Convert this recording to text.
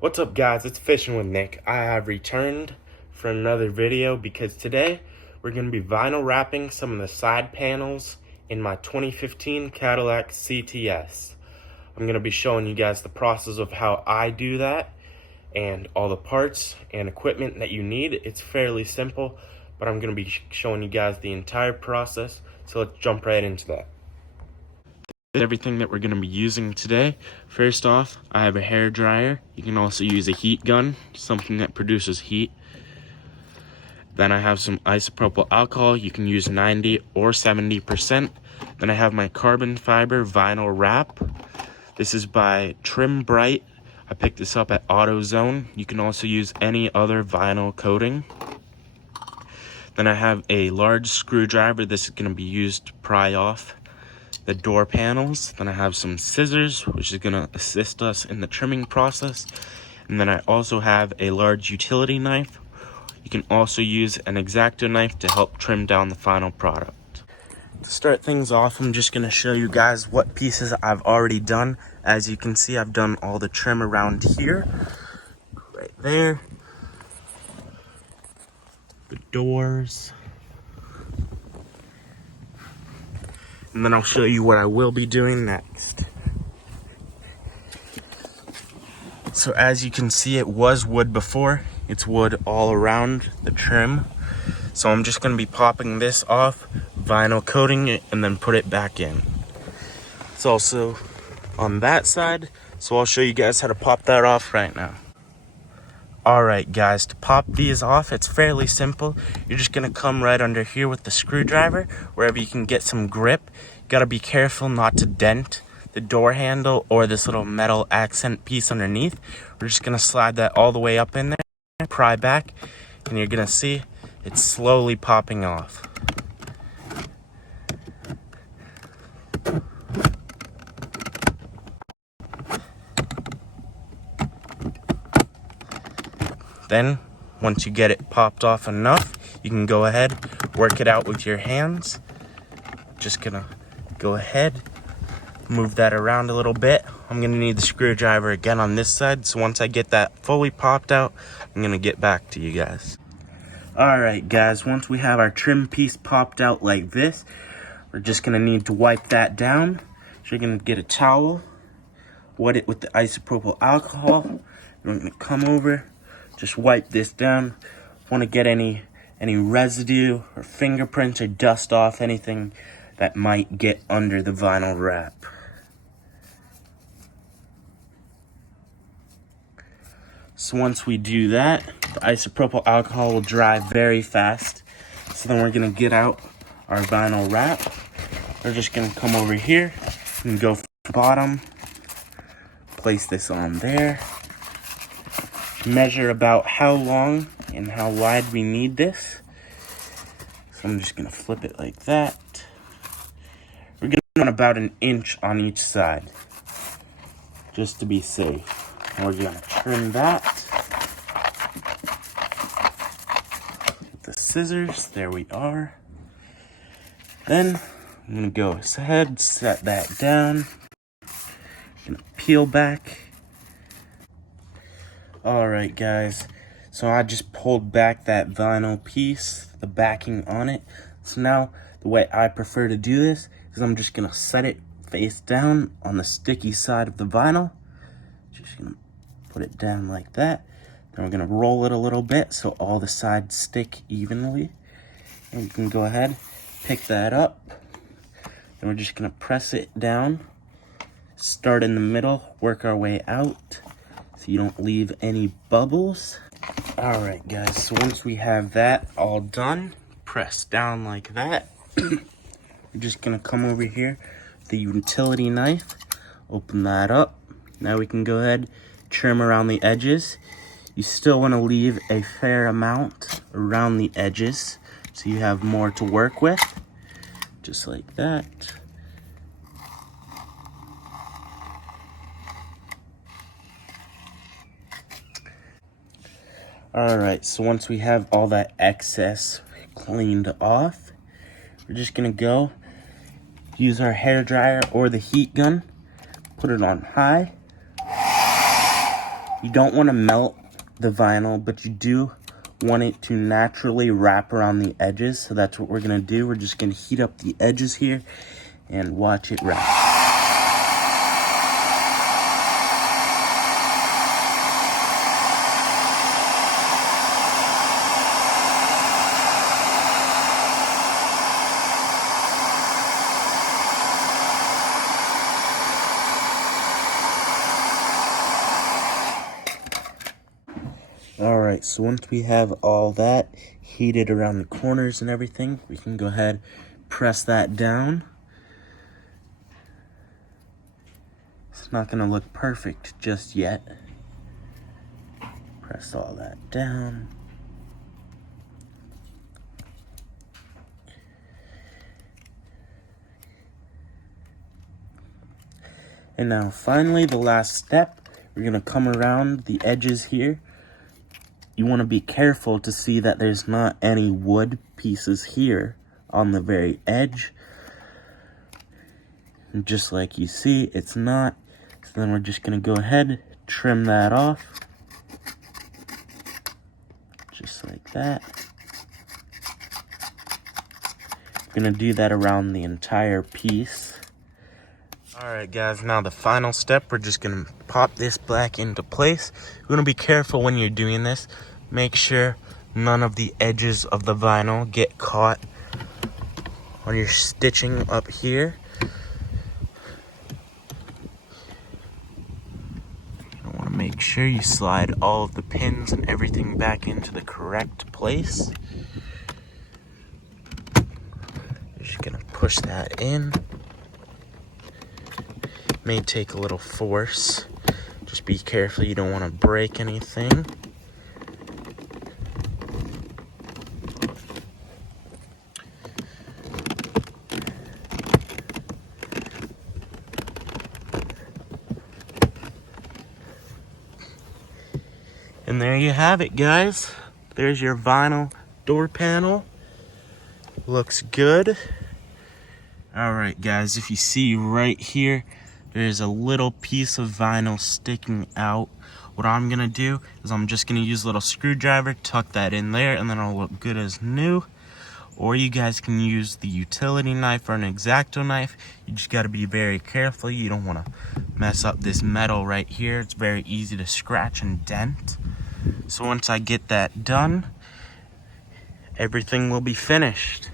What's up, guys? It's Fishing with Nick. I have returned for another video because today we're going to be vinyl wrapping some of the side panels in my 2015 Cadillac CTS. I'm going to be showing you guys the process of how I do that and all the parts and equipment that you need. It's fairly simple, but I'm going to be showing you guys the entire process, so let's jump right into that. Everything that we're going to be using today. First off, I have a hair dryer. You can also use a heat gun, something that produces heat. Then I have some isopropyl alcohol. You can use 90 or 70%. Then I have my carbon fiber vinyl wrap. This is by Trim Bright. I picked this up at AutoZone. You can also use any other vinyl coating. Then I have a large screwdriver. This is going to be used to pry off the door panels. Then I have some scissors, which is going to assist us in the trimming process. And then I also have a large utility knife. You can also use an X-Acto knife to help trim down the final product. To start things off, I'm just going to show you guys what pieces I've already done. As you can see, I've done all the trim around here, right there, the doors. And then I'll show you what I will be doing next. So as you can see, it was wood before. It's wood all around the trim. So I'm just going to be popping this off, vinyl coating it, and then put it back in. It's also on that side, so I'll show you guys how to pop that off right now. Alright guys, to pop these off, it's fairly simple. You're just going to come right under here with the screwdriver, wherever you can get some grip. You got to be careful not to dent the door handle or this little metal accent piece underneath. We're just going to slide that all the way up in there, pry back, and you're going to see it's slowly popping off. Then, once you get it popped off enough, you can go ahead, work it out with your hands. Just gonna go ahead, move that around a little bit. I'm gonna need the screwdriver again on this side, so once I get that fully popped out, I'm gonna get back to you guys. Alright guys, once we have our trim piece popped out like this, we're just gonna need to wipe that down. So you're gonna get a towel, wet it with the isopropyl alcohol. We're gonna come over, just wipe this down. Want to get any residue or fingerprints or dust off, anything that might get under the vinyl wrap. So once we do that, the isopropyl alcohol will dry very fast. So then we're going to get out our vinyl wrap. We're just going to come over here and go from the bottom, place this on there. Measure about how long and how wide we need this. So I'm just going to flip it like that. We're going to run about 1 inch on each side, just to be safe. And we're going to trim that with the scissors. There we are. Then I'm going to go ahead, set that down. I'm going to peel back. Alright guys, so I just pulled back that vinyl piece, the backing on it. So now, the way I prefer to do this is I'm just going to set it face down on the sticky side of the vinyl. Just going to put it down like that. Then we're going to roll it a little bit so all the sides stick evenly. And we can go ahead, pick that up. Then we're just going to press it down. Start in the middle, work our way out, so you don't leave any bubbles. Alright guys, so once we have that all done, press down like that. We're just gonna come over here with the utility knife, open that up. Now we can go ahead, trim around the edges. You still want to leave a fair amount around the edges so you have more to work with, just like that. Alright, so once we have all that excess cleaned off, we're just going to go use our hair dryer or the heat gun, put it on high, You don't want to melt the vinyl, but you do want it to naturally wrap around the edges. So that's what we're going to do. We're just going to heat up the edges here and watch it wrap. Alright, so once we have all that heated around the corners and everything, we can go ahead, press that down. It's not going to look perfect just yet. Press all that down. And now finally, the last step, we're going to come around the edges here. You want to be careful to see that there's not any wood pieces here on the very edge. And just like you see, it's not. So then we're just going to go ahead, trim that off. Just like that. We're going to do that around the entire piece. Alright guys, now the final step, we're just going to pop this back into place. You're going to be careful when you're doing this. Make sure none of the edges of the vinyl get caught on your stitching up here. You want to make sure you slide all of the pins and everything back into the correct place. You're just going to push that in. May take a little force. Just be careful, you don't want to break anything. And there you have it, guys. There's your vinyl door panel. Looks good. Alright guys, if you see right here, there's a little piece of vinyl sticking out. What I'm going to do is I'm just going to use a little screwdriver, tuck that in there, and then it'll look good as new. Or you guys can use the utility knife or an X-Acto knife. You just got to be very careful. You don't want to mess up this metal right here. It's very easy to scratch and dent. So once I get that done, everything will be finished.